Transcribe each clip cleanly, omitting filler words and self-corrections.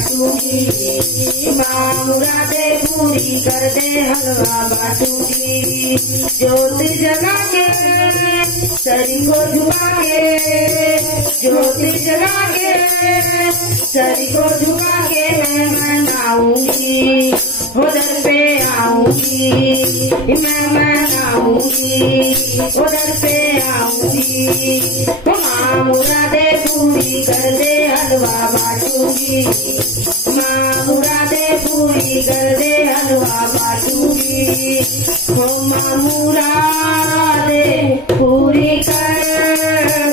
बाटूंगी। माँ मुरादे पूरी कर दे हलवा बाटूंगी। ज्योति जगा के सरी को झुका के, ज्योति जगा के सरी को झुका के मैं मनाऊंगी। उधर पे आऊंगी मैं मनाऊंगी, उधर पे आऊंगी। माँ मुरादे पूरी कर दे हलवा बाटूंगी। माँ मुरादे पूरी कर दे हलवा बाटूंगी। हो माँ मुरादे पूरी कर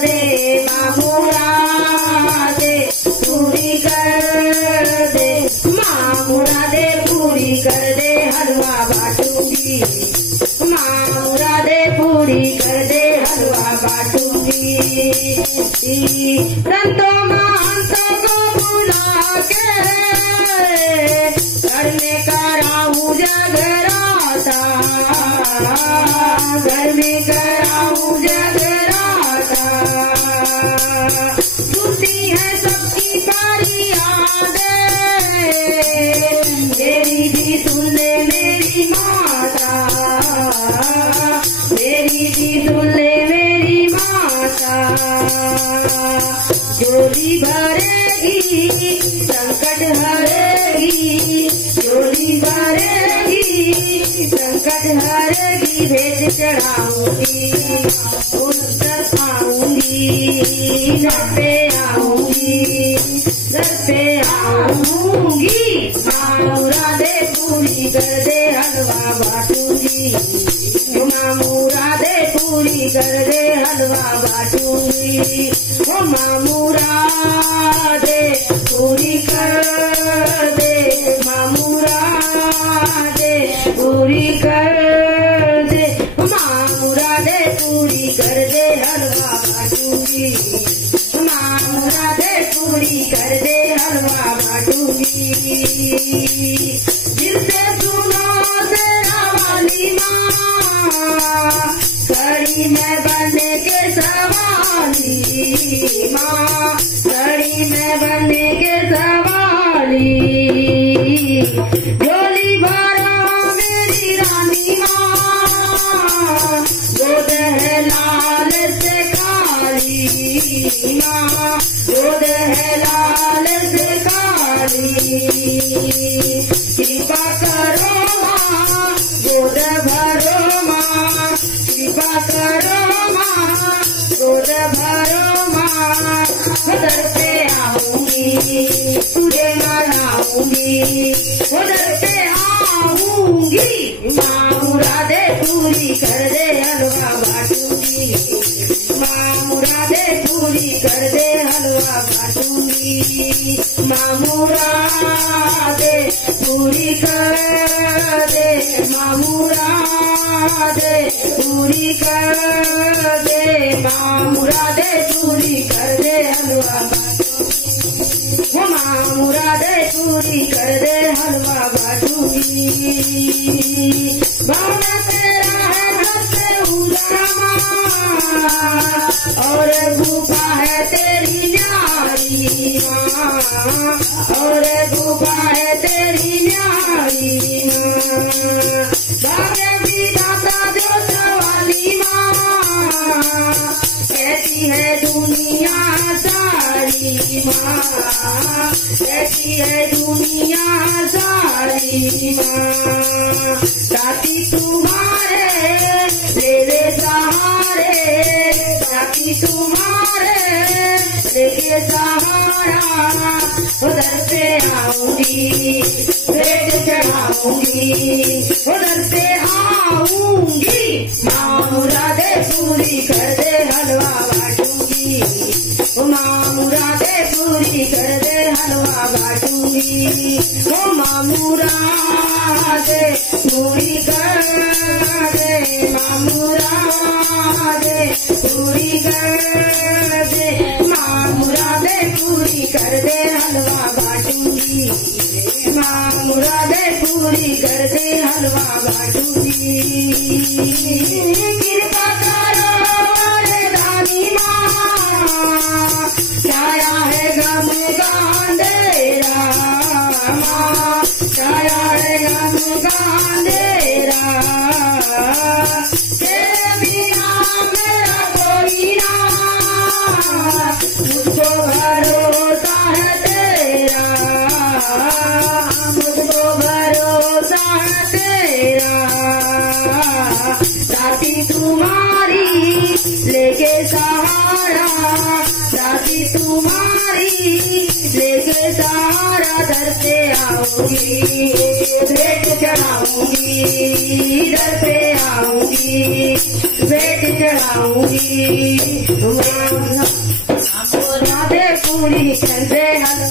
दे, माँ मुरादे पूरी कर दे, माँ मुरादे पूरी कर दे हलवा बाटूंगी। माँ मुरादे पूरी कर दे हलवा बाटूंगी। संतों महंतों को बुला के घर में कराऊं जगराता, घर में कराऊं जगराता। सुनती है सबकी बारी यादें, मेरी भी सुन ले मेरी माता, मेरी भी सुन ले मेरी माता। झोली भरेगी संकट हरेगी, झोली भरेगी संकट हरेगी। भेंट चढ़ाऊंगी उस आऊंगी, घर पे आऊंगी, घर पे आऊंगी। माँ मुरादे पूरी कर दे हलवा बाटूंगी। माँ मुरादे पूरी कर दे हलवा बाटूंगी। ओ माँ मुरादे पूरी कर दे, माँ मुरादे पूरी कर दे, माँ मुरादे पूरी कर दे हलवा बाटूंगी। माँ मुरादे पूरी कर दे हलवा बाटूंगी। दिल से सुनो तेरा वाली माँ, खड़ी मैं बनने के सवाली। माँ खड़ी मैं बनने के सवाली। झोली भरो मेरी रानी माँ, गोद है लाल से काली। माँ गोद है लाल से काली। कृपा करो माँ गोद भरो माँ, कृपा करो माँ गोद भरो माँ। उधर पे आऊंगी तुझे मनाऊंगी, उधर पे आऊंगी। माँ मुरादे पूरी कर दे हलवा बाटूंगी। माँ मुरादे पूरी कर दे हलवा बाटूंगी। माँ मुरादे पूरी कर दे, माँ मुरादे पूरी कर दे, माँ मुरादे पूरी कर दे हलवा बाटूंगी। माँ मुरादे पूरी कर दे हलवा बाटूंगी। भावना तेरा है घर से उजामा, और गुफा है तेरी न्यारी माँ, और गुफा है तेरी न्यारी माँ। भाग्य विधाता जो सवाली माँ, कहती है दुनिया सारी माँ, कहती है दुनिया सारी माँ। साथी तुम्हारे ले ले सहारे, साथी तुम्हारे लेके सहारा। उधर से आऊंगी भेंट चढ़ाऊंगी, उधर से आऊंगी। माँ मुरादे पूरी कर दे हलवा बाटूंगी। माँ मुरादे पूरी कर दे हलवा बाटूंगी। ओ माँ मुरादे पूरी कर दे, माँ मुरादे पूरी कर दे, माँ मुरादे पूरी कर दे हलवा बाटूंगी। माँ मुरादे पूरी कर दे हलवा बाटूंगी। कृपा करो वरदानी माँ, छाया है गम का अंधेरा। दासी तुम्हारी लेके सहारा, दासी तुम्हारी लेके सहारा, दर पे आऊंगी भेंट चढ़ाऊंगी, दर पे आऊंगी भेंट चढ़ाऊंगी। राधे पूरी चंद्रे हर